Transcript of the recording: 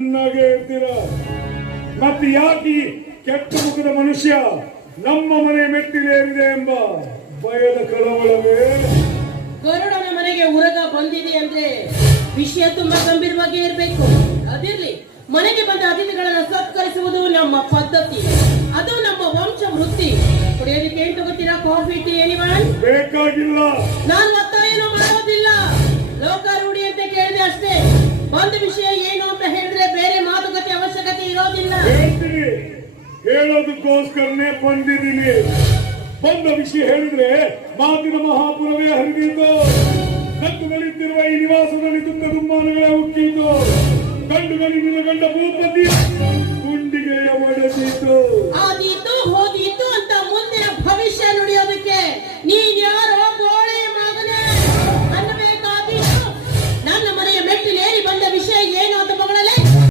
ಚೆನ್ನಾಗೇ ಇರ್ತೀರ. ಮತ್ತೆ ಯಾಕೆ ಕೆಟ್ಟ ಮುಖದ ಮನುಷ್ಯ ನಮ್ಮ ಮನೆ ಮೆಟ್ಟಿಲೇರಿದೆ ಎಂಬ ಭಯದ ಕಳವಳವೇ? ಗರುಡನ ಮನೆಗೆ ಉರಗ ಬಂದಿದೆ ಅಂದ್ರೆ ವಿಷಯ ತುಂಬಾ ಗಂಭೀರವಾಗಿ ಇರಬೇಕು. ಅದಿರ್ಲಿ, ಮನೆಗೆ ಬಂದ ಅತಿಥಿಗಳನ್ನು ಸತ್ಕರಿಸುವುದು ನಮ್ಮ ಪದ್ಧತಿ, ಅದು ನಮ್ಮ ವಂಶ ವೃತ್ತಿ. ಕುಡಿಯೋದಕ್ಕೆ ಏನು ತಗೋತೀರಾ? Coffee, tea, anyone? ಬೇಕಾಗಿಲ್ಲ. ನಾನು ಒತ್ತಾಯನೂ ಮಾಡೋದಿಲ್ಲ, ಲೋಕಾರೂಢಿ ಅಂತ ಕೇಳಿದೆ ಅಷ್ಟೇ. ಬಂದ ವಿಷಯ ಏನು ಅಂತ ಹೇಳಿದ್ರೆ ಬೇರೆ ಮಾತುಕತೆ ಅವಶ್ಯಕತೆ ಇರೋದಿಲ್ಲ. ಹೇಳ್ತೀನಿ, ಹೇಳೋದಕ್ಕೋಸ್ಕರನೇ ಬಂದಿದ್ದೀನಿ. ಬಂದ ವಿಷಯ ಹೇಳಿದ್ರೆ ಮಾತಿನ ಮಹಾಪುರವೇ ಹರಿದಿದ್ದು, ನದ್ದು ನಲಿತಿರುವ ಈ ನಿವಾಸದಲ್ಲಿ ದುಃಖ ದುಮ್ಮಾನಗಳೇ ಉಕ್ಕಿದ್ದು, ಗಂಡುಗಳಿಗೆ ಗಂಡ ಭೂಪತಿ ಗುಂಡಿಗೆಯ ಒಡೆದಿದ್ದು. ಆ